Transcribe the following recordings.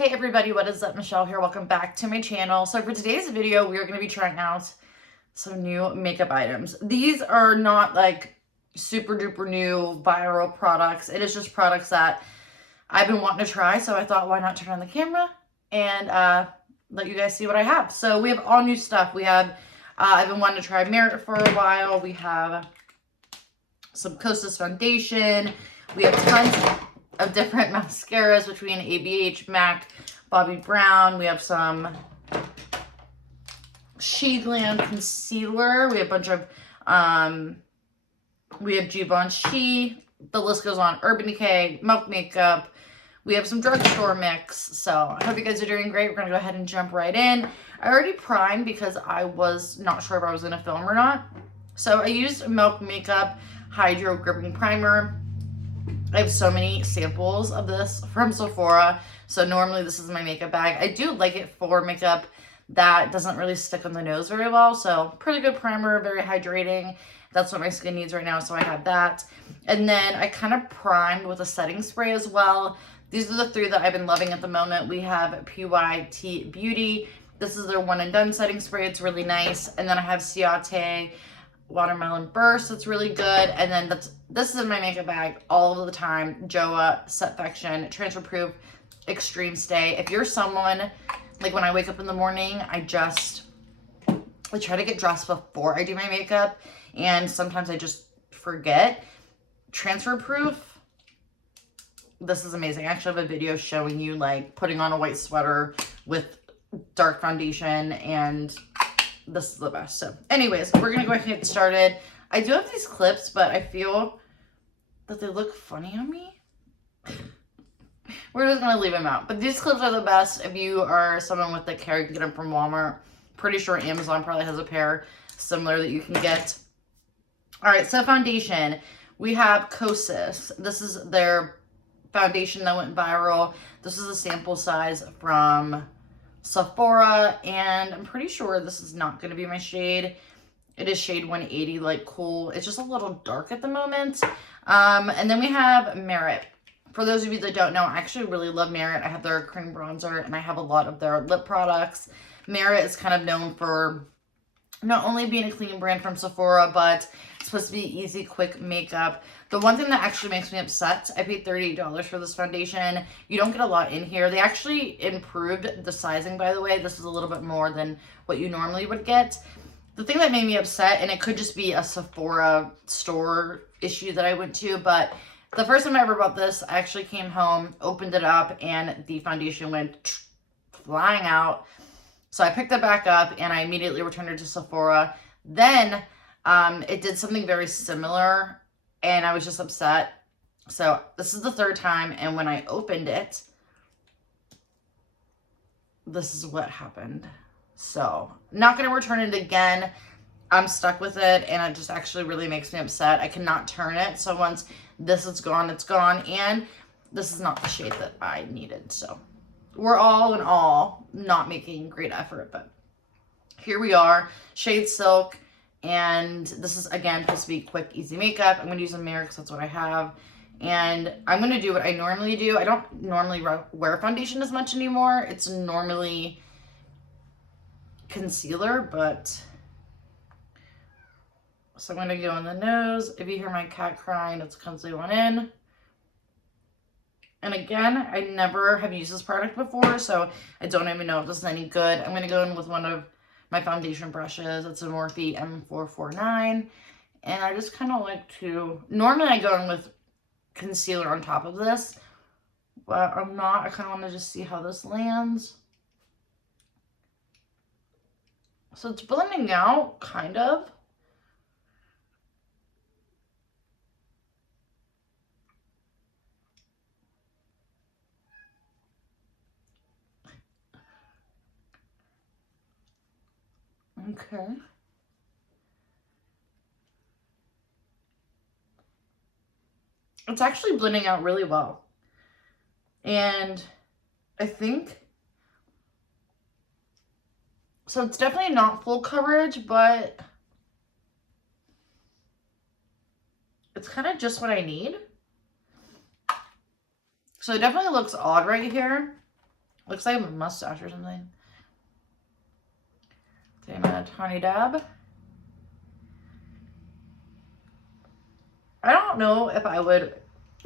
Hey everybody, what is up? Michelle here. Welcome back to my channel. So for today's video, we are going to be trying out some new makeup items. These are not like super duper new viral products. It is just products that I've been wanting to try. So I thought, why not turn on the camera and let you guys see what I have. So we have all new stuff. We have, I've been wanting to try Mercier for a while. We have some Kosas foundation. We have tons of different mascaras between ABH, MAC, Bobbi Brown. We have some Concealer. We have a bunch of, we have Givency. The list goes on. Urban Decay, Milk Makeup. We have some drugstore mix. So I hope you guys are doing great. We're going to go ahead and jump right in. I already primed because I was not sure if I was going to film or not. So I used Milk Makeup Hydro Gripping Primer. I have so many samples of this from Sephora. So normally this is my makeup bag. I do like it for makeup that doesn't really stick on the nose very well. So pretty good primer, very hydrating. That's what my skin needs right now. So I have that. And then I kind of primed with a setting spray as well. These are the three that I've been loving at the moment. We have PYT Beauty. This is their one and done setting spray. It's really nice. And then I have Ciate Watermelon Burst. That's really good. And then this is in my makeup bag all of the time. Joa Setfection Transfer Proof Extreme Stay. If you're someone, like when I wake up in the morning, I try to get dressed before I do my makeup. And sometimes I just forget. Transfer Proof. This is amazing. I actually have a video showing you like putting on a white sweater with dark foundation, and this is the best. So anyways, we're going to go ahead and get started. I do have these clips, but I feel that they look funny on me. We're just going to leave them out. But these clips are the best. If you are someone with thick hair, you can get them from Walmart. Pretty sure Amazon probably has a pair similar that you can get. All right, so foundation. We have Kosas. This is their foundation that went viral. This is a sample size from Sephora, and I'm pretty sure this is not going to be my shade. It is shade 180, like cool. It's just a little dark at the moment. And then we have Merit. For those of you that don't know, I actually really love Merit. I have their cream bronzer, and I have a lot of their lip products. Merit is kind of known for not only being a clean brand from Sephora, but it's supposed to be easy, quick makeup. The one thing that actually makes me upset, I paid $38 for this foundation. You don't get a lot in here. They actually improved the sizing, by the way. This is a little bit more than what you normally would get. The thing that made me upset, and it could just be a Sephora store issue that I went to, but the first time I ever bought this, I actually came home, opened it up, and the foundation went flying out. So I picked it back up, and I immediately returned it to Sephora. Then it did something very similar, and I was just upset. So this is the third time, and when I opened it, this is what happened. So not going to return it again. I'm stuck with it, and it just actually really makes me upset. I cannot turn it. So once this is gone, it's gone, and this is not the shade that I needed. So we're all in all not making great effort, but here we are. Shade Silk. And this is, again, supposed to be quick, easy makeup. I'm going to use a mirror because that's what I have. And I'm going to do what I normally do. I don't normally wear foundation as much anymore. It's normally concealer, but so I'm going to go on the nose. If you hear my cat crying, it's because they went in. And again, I never have used this product before, so I don't even know if this is any good. I'm going to go in with one of my foundation brushes. It's a Morphe M449. And I just kind of like to, normally I go in with concealer on top of this, but I'm not. I kind of want to just see how this lands. So it's blending out, kind of. Okay. It's actually blending out really well. And I think, so it's definitely not full coverage, but it's kind of just what I need. So it definitely looks odd right here. Looks like a mustache or something. Taking a tiny dab. I don't know if I would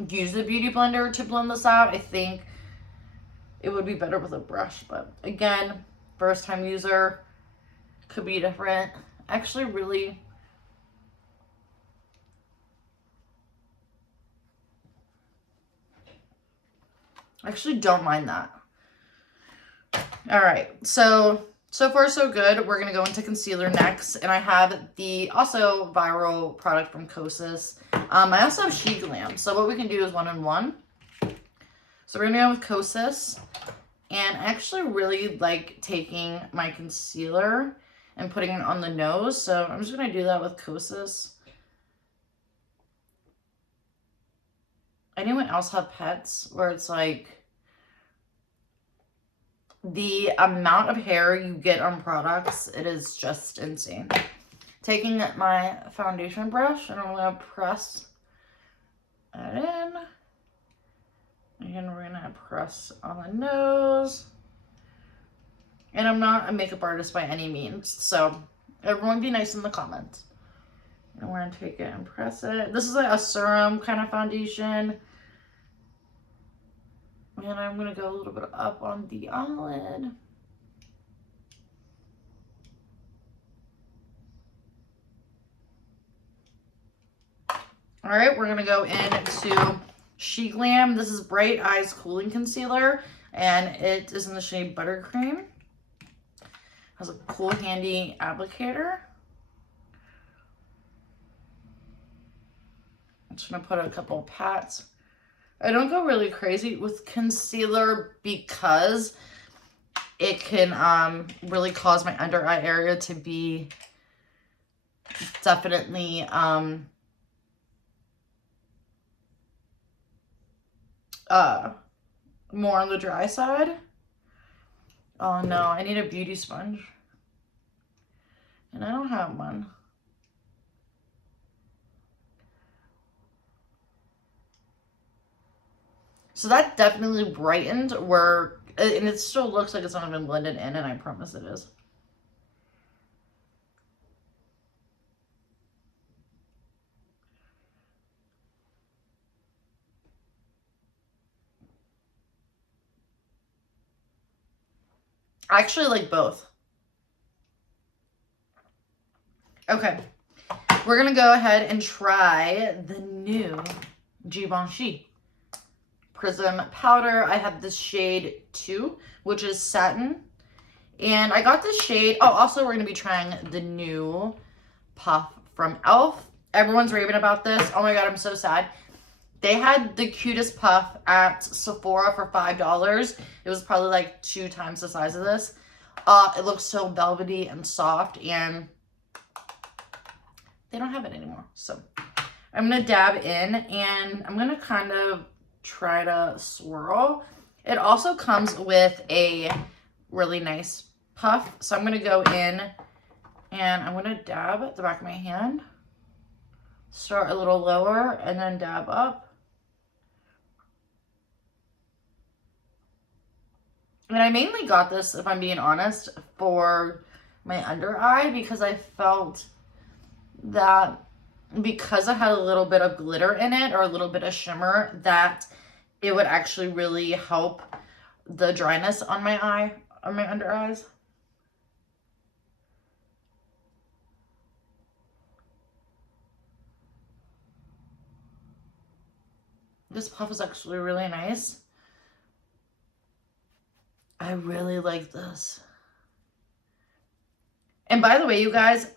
use the Beauty Blender to blend this out. I think it would be better with a brush, but again, first time user, could be different. Actually, really, I actually don't mind that. All right, so far so good. We're gonna go into concealer next, and I have the also viral product from Kosas. I also have She Glam, so what we can do is 1-in-1. So we're gonna go with Kosas, and I actually really like taking my concealer and putting it on the nose, so I'm just gonna do that with Kosas. Anyone else have pets where it's like the amount of hair you get on products, it is just insane. Taking my foundation brush, and I'm going to press that in. And we're going to press on the nose. And I'm not a makeup artist by any means, so everyone be nice in the comments. And we're going to take it and press it. This is like a serum kind of foundation. And I'm going to go a little bit up on the eyelid. All right, we're going to go into She Glam. This is Bright Eyes Cooling Concealer, and it is in the shade Buttercream. Has a cool, handy applicator. I'm just going to put a couple pats. I don't go really crazy with concealer because it can really cause my under eye area to be definitely more on the dry side. Oh no, I need a beauty sponge. And I don't have one. So that definitely brightened where, and it still looks like it's not even blended in, and I promise it is. I actually like both. Okay, we're gonna go ahead and try the new Givenchy Prism powder. I have this shade 2, which is satin. And I got this shade. Oh, also we're going to be trying the new puff from e.l.f. Everyone's raving about this. Oh my god, I'm so sad. They had the cutest puff at Sephora for $5. It was probably like 2 times the size of this. It looks so velvety and soft, and they don't have it anymore. So I'm going to dab in, and I'm going to kind of try to swirl. It also comes with a really nice puff. So I'm going to go in, and I'm going to dab at the back of my hand. Start a little lower, and then dab up. And I mainly got this, if I'm being honest, for my under eye, because I felt that because it had a little bit of glitter in it, or a little bit of shimmer, that it would actually really help the dryness on my eye, on my under eyes. This puff is actually really nice. I really like this. And by the way, you guys,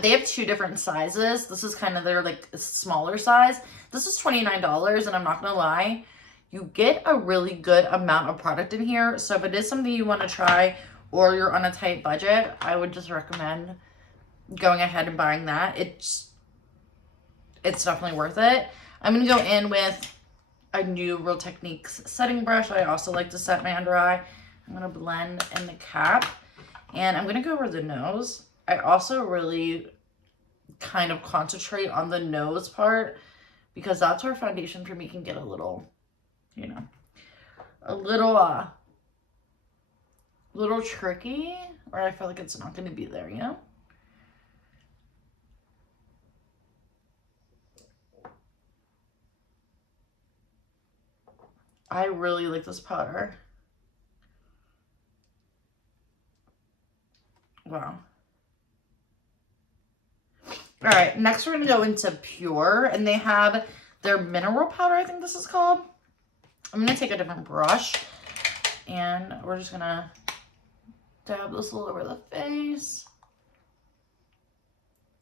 they have 2 different sizes. This is kind of their like smaller size. This is $29, and I'm not gonna lie, you get a really good amount of product in here. So if it is something you want to try, or you're on a tight budget, I would just recommend going ahead and buying that. It's definitely worth it. I'm gonna go in with a new Real Techniques setting brush. I also like to set my under eye. I'm gonna blend in the cap, and I'm gonna go over the nose. I also really kind of concentrate on the nose part, because that's where foundation for me can get a little, you know. a little tricky, or I feel like it's not going to be there, you know? I really like this powder. Wow. All right, next we're going to go into Pure, and they have their mineral powder, I think this is called. I'm going to take a different brush, and we're just going to dab this all over the face.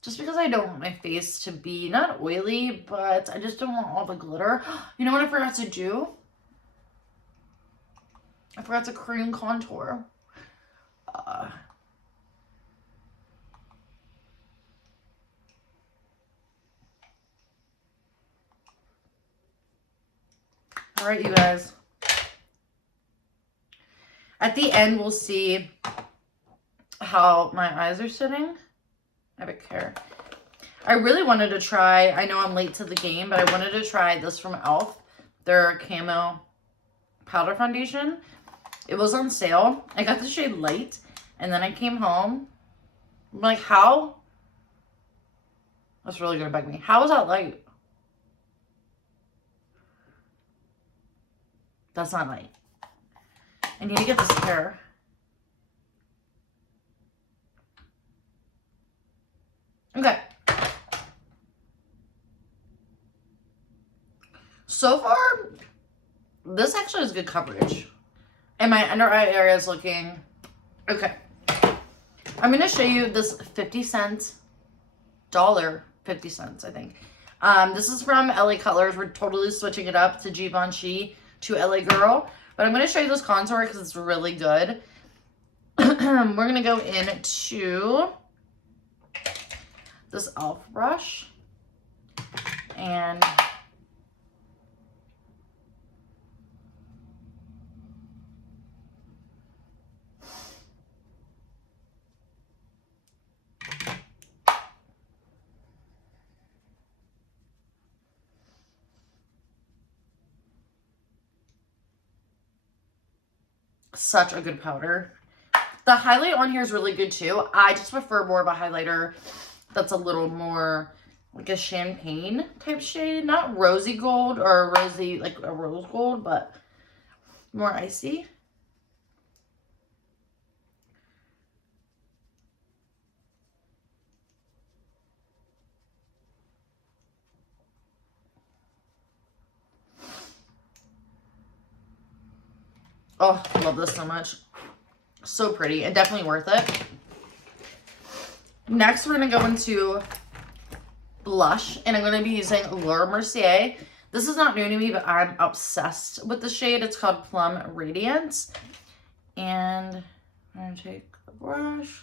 Just because I don't want my face to be, not oily, but I just don't want all the glitter. You know what I forgot to do? I forgot to cream contour. All right, you guys. At the end, we'll see how my eyes are sitting. I don't care. I really wanted to try, I know I'm late to the game, but I wanted to try this from e.l.f. Their Camo Powder Foundation. It was on sale. I got the shade Light, and then I came home. I'm like, how? That's really gonna bug me. How is that light? That's not light. I need to get this hair. Okay. So far, this actually has good coverage. And my under eye area is looking okay. I'm going to show you this 50-cent, $1.50, I think. This is from LA Colors. We're totally switching it up to Givenchy to LA Girl. But I'm going to show you this contour because it's really good. We're going to go into this e.l.f. brush. And such a good powder. The highlight on here is really good too. I just prefer more of a highlighter that's a little more like a champagne type shade. Not rosy gold or rosy, like a rose gold, but more icy. Oh, I love this so much. So pretty and definitely worth it. Next, we're going to go into blush, and I'm going to be using Laura Mercier. This is not new to me, but I'm obsessed with the shade. It's called Plum Radiance. And I'm going to take the brush.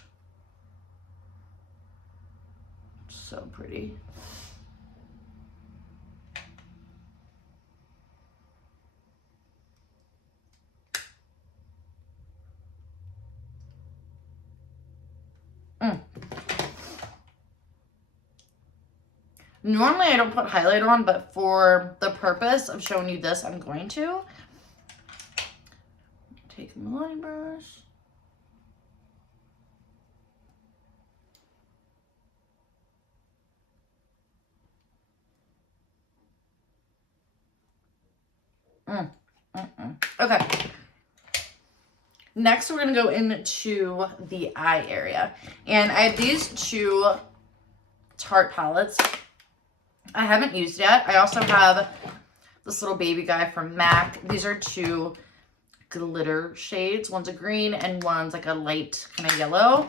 So pretty. Normally I don't put highlight on, but for the purpose of showing you this, I'm going to. Take my line brush. Okay. Next, we're going to go into the eye area. And I have these two Tarte palettes. I haven't used yet. I also have this little baby guy from MAC. These are two glitter shades. One's a green and one's like a light kind of yellow.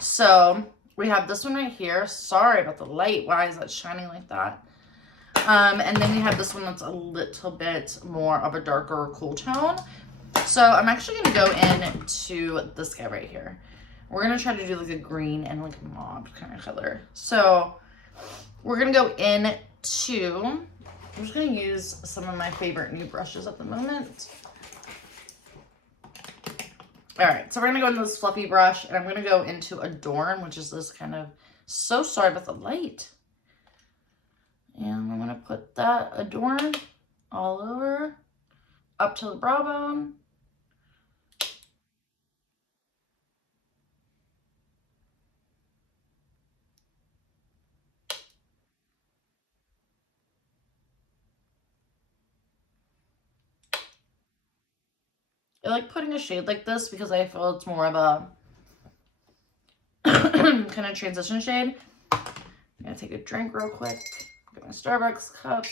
So we have this one right here. Sorry about the light. Why is that shining like that? And then we have this one that's a little bit more of a darker cool tone. So I'm actually going to go into this guy right here. We're going to try to do like a green and like a mauve kind of color. So we're going to go into, I'm just going to use some of my favorite new brushes at the moment. All right, so we're going to go into this fluffy brush, and I'm going to go into Adorn, which is this kind of, so sorry about the light. And I'm going to put that Adorn all over. up to the brow bone. I like putting a shade like this because I feel it's more of a kind of transition shade. I'm gonna take a drink real quick. Get my Starbucks cup.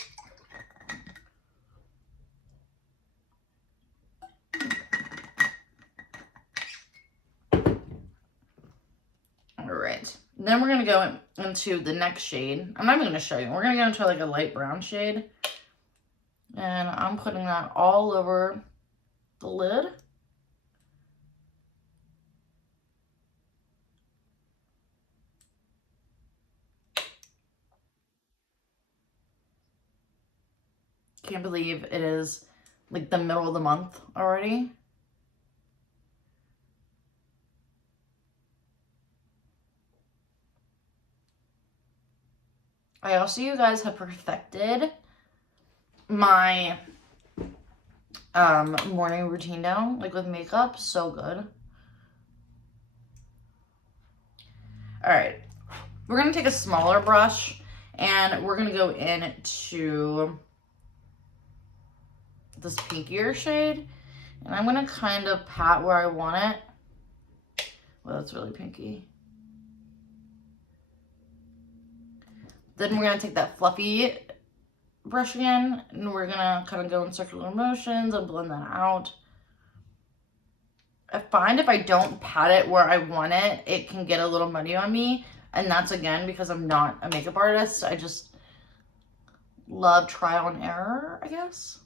Alright. Then we're gonna go into the next shade. I'm not even gonna show you. We're gonna go into like a light brown shade. And I'm putting that all over the lid. Can't believe it is like the middle of the month already. I also, you guys, have perfected my morning routine now, like with makeup. So good. All right, we're gonna take a smaller brush and we're gonna go into this pinkier shade, and I'm gonna kind of pat where I want it. Well, that's really pinky. Then we're gonna take that fluffy brush again, and we're gonna kind of go in circular motions and blend that out. I find if I don't pat it where I want it, it can get a little muddy on me, and that's again because I'm not a makeup artist. I just love trial and error, I guess.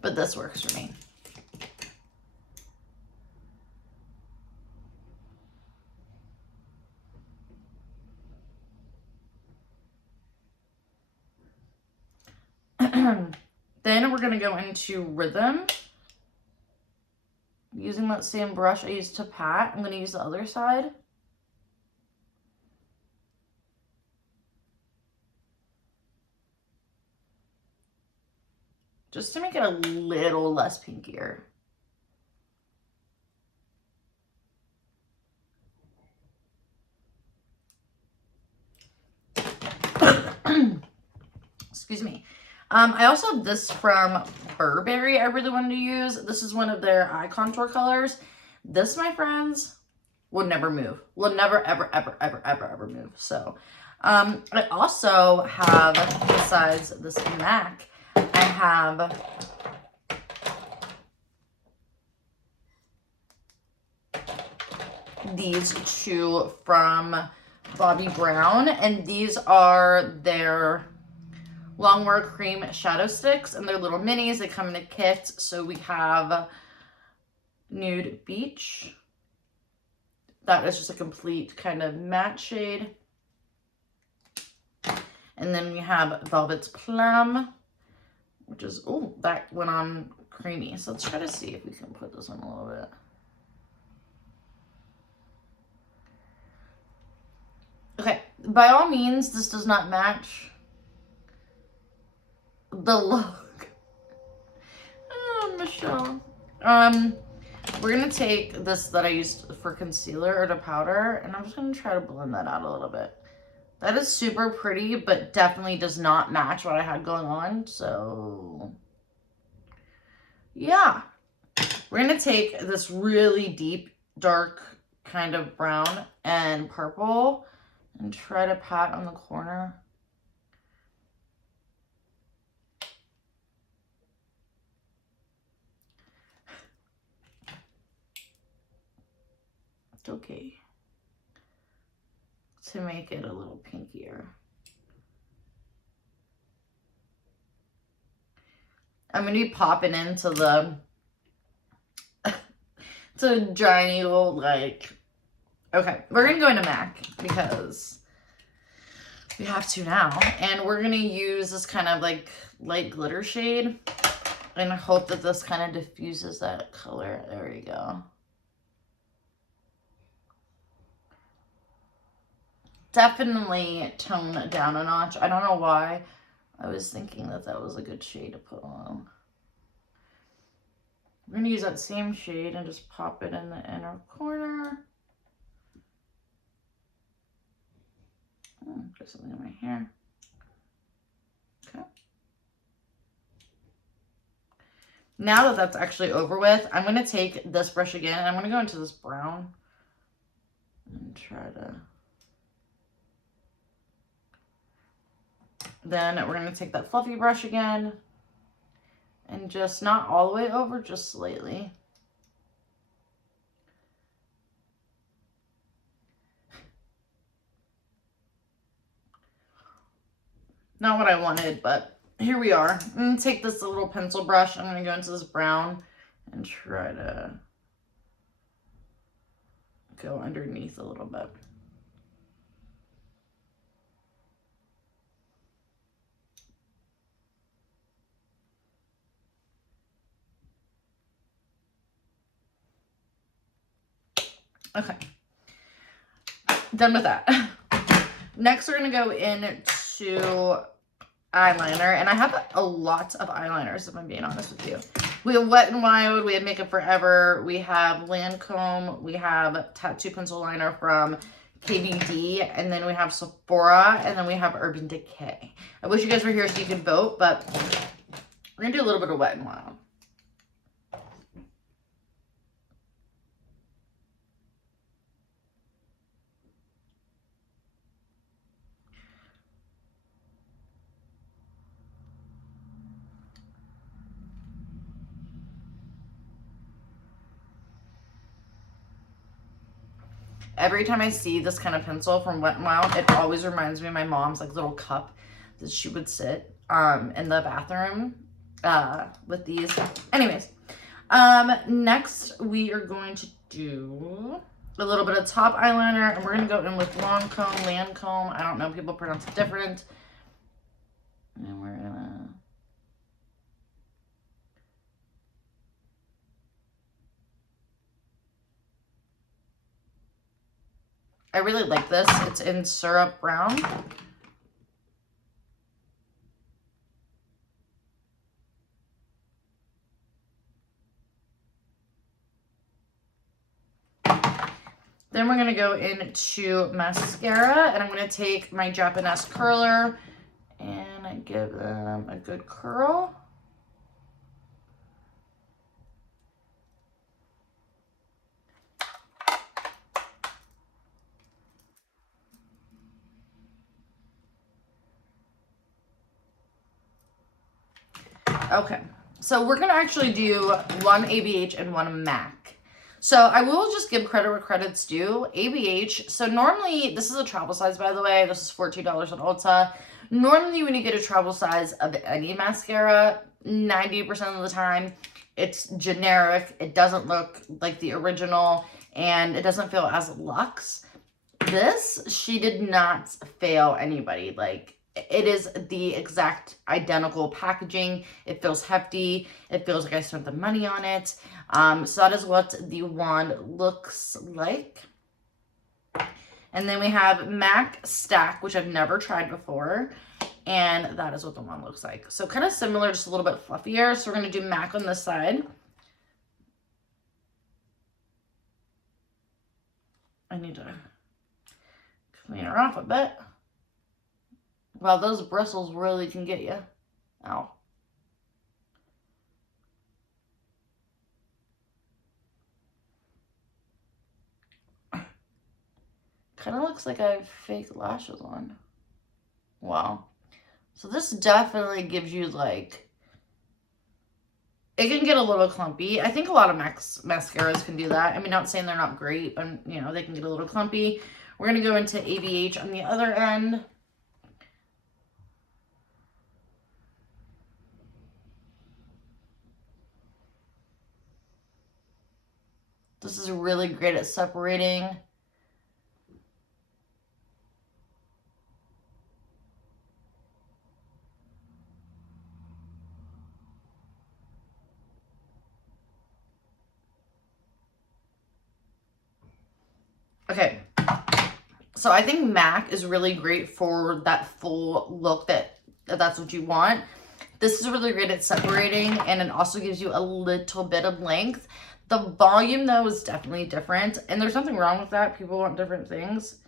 But this works for me. Then we're going to go into Rhythm. Using that same brush I used to pat, I'm going to use the other side. Just to make it a little less pinkier. Excuse me. I also have this from Burberry I really wanted to use. This is one of their eye contour colors. This, my friends, will never move. Will never, ever, ever, ever, ever, ever move. So, I also have, besides this MAC, I have these two from Bobbi Brown, and these are their Longwear Cream Shadow Sticks, and they're little minis. They come in a kit. So we have Nude Beach. That is just a complete kind of matte shade. And then we have Velvet's Plum, which is, oh, that went on creamy. So let's try to see if we can put this on a little bit. Okay, by all means, this does not match the look. Oh, Michelle. We're gonna take this that I used for concealer or to powder, and I'm just gonna try to blend that out a little bit. That is super pretty, but definitely does not match what I had going on. So yeah, we're gonna take this really deep, dark kind of brown and purple and try to pat on the corner. It's okay. To make it a little pinkier. I'm going to be popping into the to Giant Eagle, like, okay, we're going to go into MAC because we have to now. And we're going to use this kind of like light glitter shade and hope that this kind of diffuses that color. There we go. definitely tone down a notch. I don't know why. I was thinking that that was a good shade to put on. We're going to use that same shade and just pop it in the inner corner. Put something in my hair. Okay. Now that that's actually over with, I'm going to take this brush again and I'm going to go into this brown and try to... Then we're going to take that fluffy brush again and just not all the way over, just slightly. Not what I wanted, but here we are. I'm going to take this little pencil brush. I'm going to go into this brown and try to go underneath a little bit. Okay, done with that. Next, we're going to go into eyeliner, and I have a lot of eyeliners, if I'm being honest with you. We have Wet n Wild, we have Makeup Forever, we have Lancôme, we have Tattoo Pencil Liner from KVD, and then we have Sephora, and then we have Urban Decay. I wish you guys were here so you could vote, but we're going to do a little bit of Wet n Wild. Every time I see this kind of pencil from Wet n Wild, it always reminds me of my mom's like little cup that she would sit in the bathroom with these. Anyways, next we are going to do a little bit of top eyeliner, and we're going to go in with Lancôme. I don't know, people pronounce it different. And we're going to... I really like this. It's in Syrup Brown. Then we're going to go into mascara, and I'm going to take my Japanese curler and I give them a good curl. Okay, so we're going to actually do one ABH and one MAC. So I will just give credit where credit's due. ABH, so normally, this is a travel size, by the way. This is $14 at Ulta. Normally, when you get a travel size of any mascara, 90% of the time, it's generic. It doesn't look like the original, and it doesn't feel as luxe. This, she did not fail anybody. Like, it is the exact identical packaging. It feels hefty. It feels like I spent the money on it. So that is what the wand looks like. And then we have MAC Stack, which I've never tried before. And that is what the wand looks like. So kind of similar, just a little bit fluffier. So we're going to do MAC on this side. I need to clean her off a bit. Wow, those bristles really can get you. Ow. Kind of looks like I have fake lashes on. Wow. So this definitely gives you like... It can get a little clumpy. I think a lot of mascaras can do that. I mean, not saying they're not great, but, you know, they can get a little clumpy. We're going to go into ABH on the other end. This is really great at separating. Okay, So I think MAC is really great for that full look if that's what you want. This is really great at separating, and it also gives you a little bit of length. The volume, though, is definitely different, and there's nothing wrong with that. People want different things.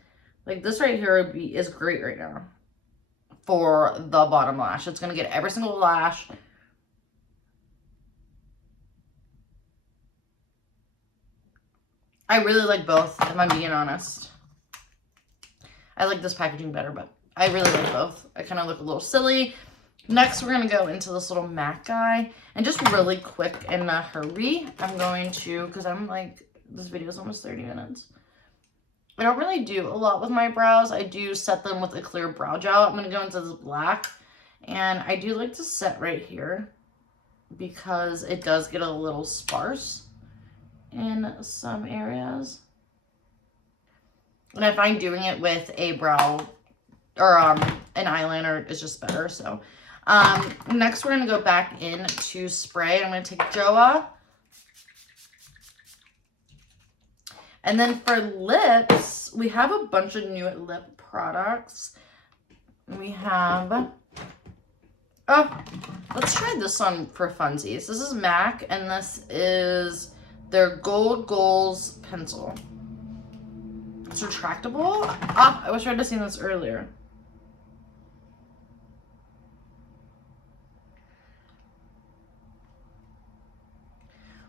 Like this right here is great right now for the bottom lash. It's going to get every single lash. I really like both, if I'm being honest. I like this packaging better, but I really like both. I kind of look a little silly. Next, we're going to go into this little MAC guy. And just really quick in a hurry, I'm going to, because I'm like, this video is almost 30 minutes. I don't really do a lot with my brows. I do set them with a clear brow gel. I'm going to go into this black. And I do like to set right here because it does get a little sparse in some areas. And I find doing it with a brow or an eyeliner is just better. So next we're going to go back into spray. I'm going to take Joa. And then for lips, we have a bunch of new lip products. We have, oh, let's try this one for funsies. This is MAC, and this is their Gold Goals pencil. It's retractable. Ah, I wish I had seen this earlier.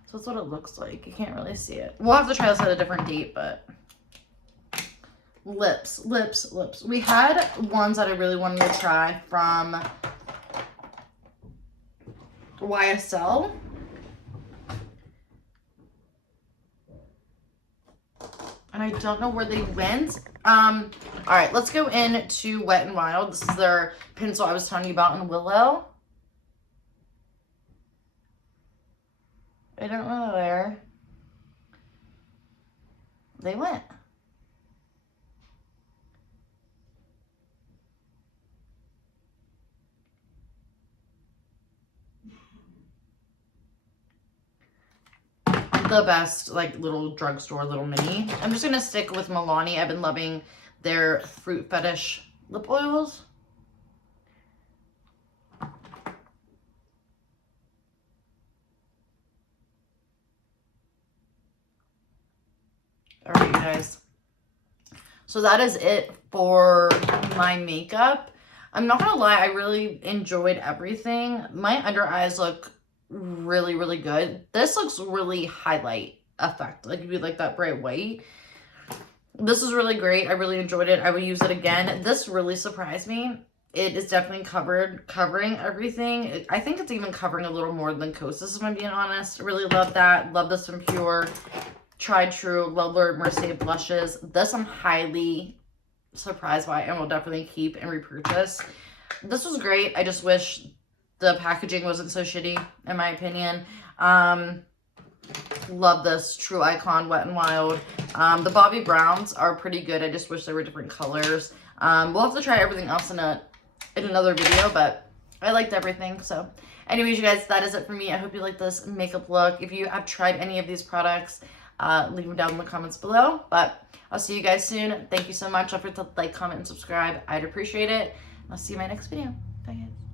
So that's what it looks like. You can't really see it. We'll have to try this at a different date, but lips. We had ones that I really wanted to try from YSL. And I don't know where they went. All right, let's go into Wet n Wild. This is their pencil I was telling you about in Willow. I don't know where they went. The best, like, little drugstore, little mini. I'm just gonna stick with Milani. I've been loving their Fruit Fetish lip oils. All right, you guys. So that is it for my makeup. I'm not gonna lie, I really enjoyed everything. My under eyes look really, really good. This looks really highlight effect. Like if you like that bright white. This is really great. I really enjoyed it. I would use it again. This really surprised me. It is definitely covering everything. I think it's even covering a little more than Kosas, if I'm being honest. I really love that. Love this from Pure. Tried True, Lovely Mercier blushes. This I'm highly surprised by and will definitely keep and repurchase. This was great. I just wish the packaging wasn't so shitty, in my opinion. Love this True Icon Wet n Wild. The Bobbi Browns are pretty good. I just wish they were different colors. We'll have to try everything else in another video, but I liked everything. So anyways, you guys, that is it for me. I hope you like this makeup look. If you have tried any of these products, leave them down in the comments below. But I'll see you guys soon. Thank you so much. Don't forget to like, comment, and subscribe. I'd appreciate it. I'll see you in my next video. Bye, guys.